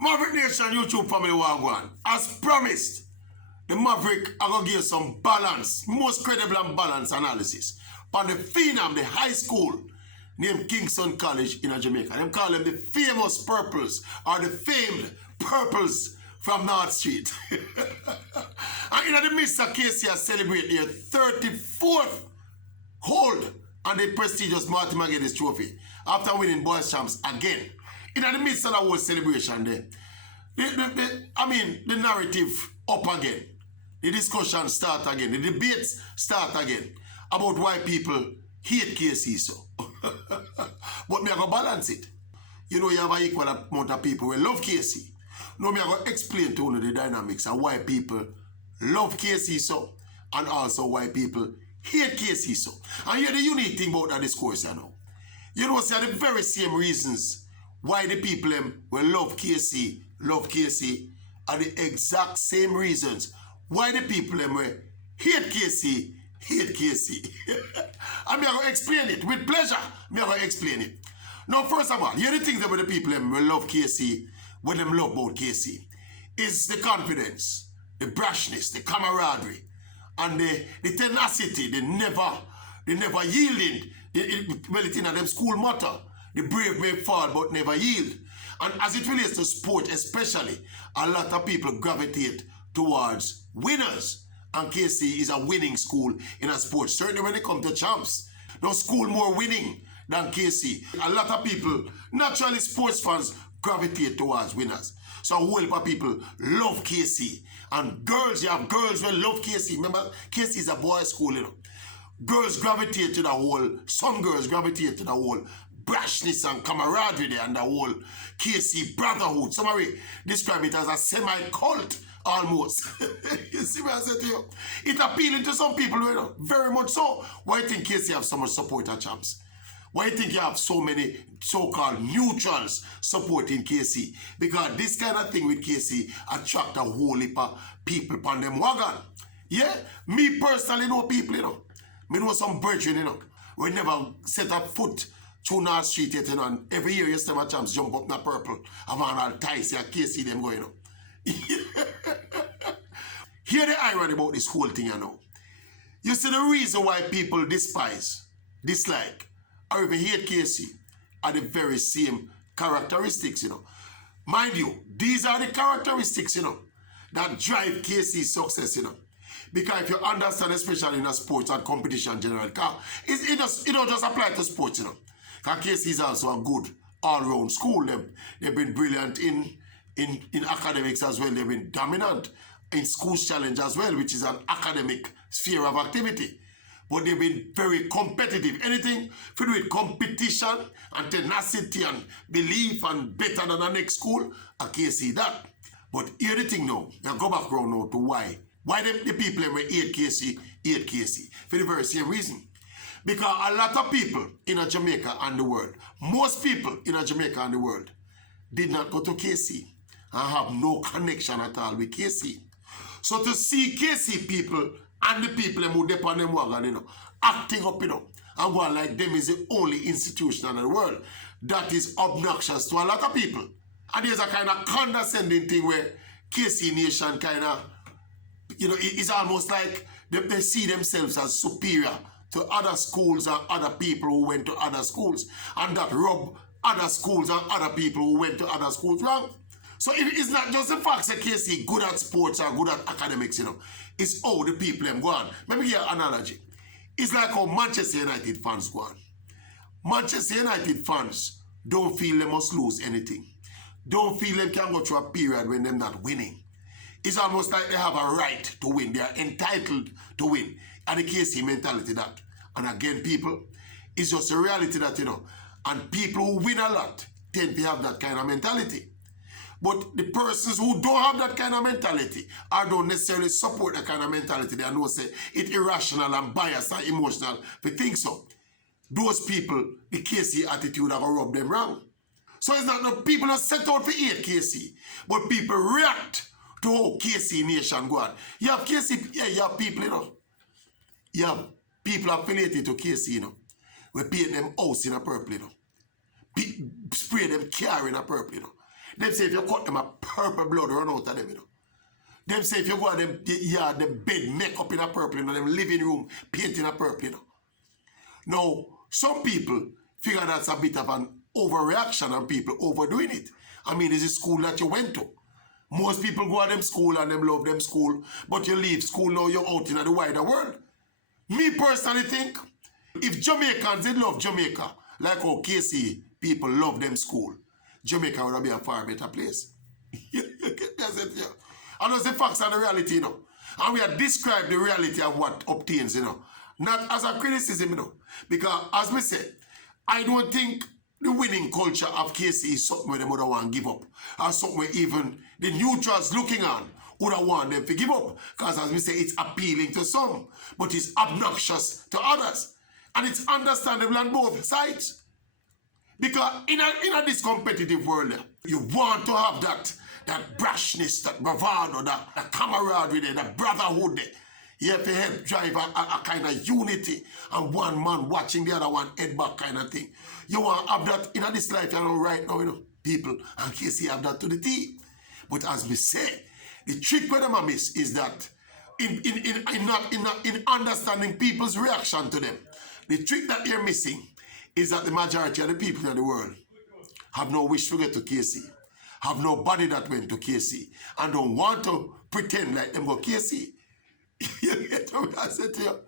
Maverick Nation YouTube family wagwan. As promised, the Maverick are going to give some balance, most credible and balanced analysis on the phenom, the high school named Kingston College in Jamaica. Them call them the famous purples or the famed purples from North Street. And in the midst of KC celebrate their 34th hold on the prestigious Martin McGuinness Trophy after winning Boys Champs again. In the midst of that whole celebration there, the narrative up again. The discussion start again. The debates start again about why people hate KC so. But me I go balance it. You know you have an equal amount of people who love KC. Now me I go explain to you the dynamics and why people love KC so and also why people hate KC so. And here's the unique thing about that discourse you know. You know see the very same reasons why the people will love KC are the exact same reasons why the people will hate KC. And me I go explain it with pleasure. Me I go explain it. Now, first of all, here the things about the people will love KC, what them love about KC, is the confidence, the brashness, the camaraderie, and the tenacity, the never yielding. Well, it's in them school motto. The brave may fall but never yield. And as it relates to sport especially, a lot of people gravitate towards winners. And KC is a winning school in a sport. Certainly when it comes to champs, no school more winning than KC. A lot of people, naturally sports fans, gravitate towards winners. So a whole lot of people love KC. And girls, you have girls who love KC. Remember, KC is a boys' school, you know. Girls gravitate to the whole, some girls gravitate to the whole brashness and camaraderie there and the whole KC brotherhood. Somebody describe it as a semi-cult almost. You see what I said to you? It appealing to some people, you know, very much so. Why you think KC have so much support at champs? Why you think you have so many so-called neutrals supporting KC? Because this kind of thing with KC attract a whole heap of people on them wagon. Yeah? Me personally know people, you know. Me know some brethren, you know. We never set a foot through North Street yet, you know, and every year you see my champs jump up in the purple. I'm on all ties, yeah, KC them going, you know. Hear the irony about this whole thing, you know. You see the reason why people despise, dislike, or even hate KC are the very same characteristics, you know. Mind you, these are the characteristics, you know, that drive KC's success, you know. Because if you understand, especially in a sports and competition in general, it don't just apply to sports, you know. Because KC is also a good all-round school. They've been brilliant in academics as well. They've been dominant in schools challenge as well, which is an academic sphere of activity. But they've been very competitive. Anything to do with competition and tenacity and belief and better than the next school, I can't see that. But here the thing now, now go back around now to why. Why the people who hate KC? For the very same reason. Because a lot of people in Jamaica and the world, most people in Jamaica and the world, did not go to KC and have no connection at all with KC. So to see KC people and the people who depend on them wagon, you know, acting up, you know, and going like them is the only institution in the world, that is obnoxious to a lot of people. And there's a kind of condescending thing where KC Nation kind of, you know, it's almost like they see themselves as superior to other schools and other people who went to other schools. And that rub other schools and other people who went to other schools wrong. So it's not just the fact that KC good at sports or good at academics, you know. It's how the people them go on. Let me give you an analogy. It's like how Manchester United fans go on. Manchester United fans don't feel they must lose anything. Don't feel they can go through a period when they're not winning. It's almost like they have a right to win. They are entitled to win. And the KC mentality that. And again, people, it's just a reality that, you know, and people who win a lot tend to have that kind of mentality. But the persons who don't have that kind of mentality or don't necessarily support that kind of mentality, they know say it's irrational and biased and emotional to think so. Those people, the KC attitude are going to rub them wrong. So it's not the people that set out for hate KC, but people react to how KC Nation go on. You have KC, yeah, you have people, you know. You have people affiliated to KC, you know. We paint them house in a purple, you know. spray them car in a purple, you know. Them say if you cut them a purple blood run out of them, you know. Them say if you go to them yard, the bed make up in a purple, you know, them living room paint in a purple, you know. Now, some people figure that's a bit of an overreaction and people overdoing it. I mean, it's a school that you went to. Most people go to them school and them love them school, but you leave school now, you're out in the wider world. Me personally think, if Jamaicans did love Jamaica, like how KC people love them school, Jamaica would be a far better place. That's it, yeah. And that's the facts and the reality, you know. And we have described the reality of what obtains, you know. Not as a criticism, you know. Because, as we say, I don't think the winning culture of KC is something where they would want to give up. Or something where even the neutrals looking on would want them to give up. Because, as we say, it's appealing to some, but it's obnoxious to others. And it's understandable on both sides. Because in this competitive world, you want to have that brashness, that bravado, that camaraderie, that brotherhood there. You have to help drive a kind of unity and one man watching the other one head back kind of thing. You want to have that in this life, you know, right now, you know, people, and KC have that to the T. But as we say, the trick with them I miss is that in understanding people's reaction to them, the trick that they're missing is that the majority of the people in the world have no wish to get to KC, have nobody that went to KC, and don't want to pretend like them go KC. You get what I said to you?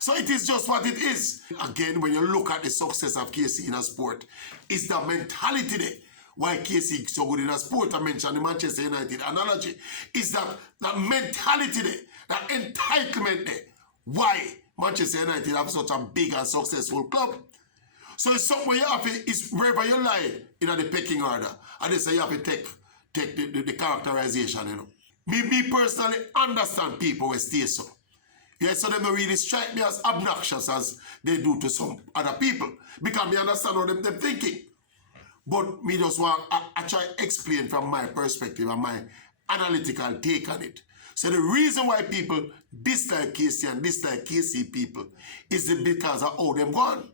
So it is just what it is. Again, when you look at the success of KC in a sport, it's the mentality there. Why KC is so good in a sport, I mentioned the Manchester United analogy, is that mentality there, that entitlement there. Why Manchester United have such a big and successful club? So it's somewhere you have to, it's wherever you lie in the pecking order. And they say you have to take the characterization, you know. Me personally understand people who stay so. Yeah, so they don't really strike me as obnoxious as they do to some other people. Because me understand how them thinking. But me just want, I try to explain from my perspective and my analytical take on it. So the reason why people dislike KC and dislike KC people is because of how them gone.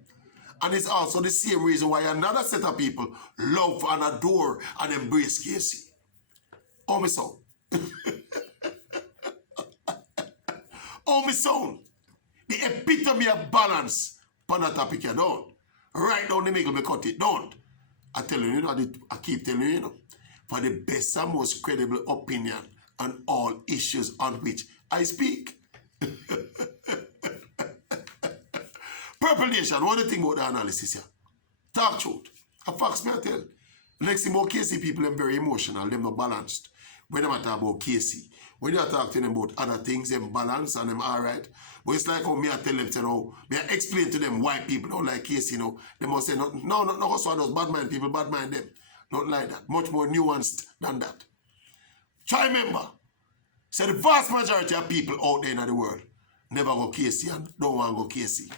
And it's also the same reason why another set of people love and adore and embrace KC. Oh, my son. Oh, my son. The epitome of balance on that topic you don't. Right down the middle, me cut it down. I tell you, you know, I keep telling you, you know, for the best and most credible opinion on all issues on which I speak. Purple Nation, what do you think about the analysis here? Talk truth. A facts me I tell. Next thing about KC people, them very emotional, them not balanced. When they talk about KC, when you talk to them about other things, them balance and them alright. But it's like how me I tell them, you know, me I explain to them why people don't like KC, you know. They must say, no, also those bad mind people, bad mind them. Not like that. Much more nuanced than that. Try remember, so the vast majority of people out there in the world never go KC and don't want to go KC.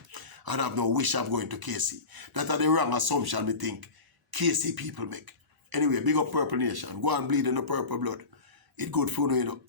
And have no wish of going to KC. That are the wrong assumption me think KC people make. Anyway, big up Purple Nation. Go and bleed in the purple blood. It's good food, you know.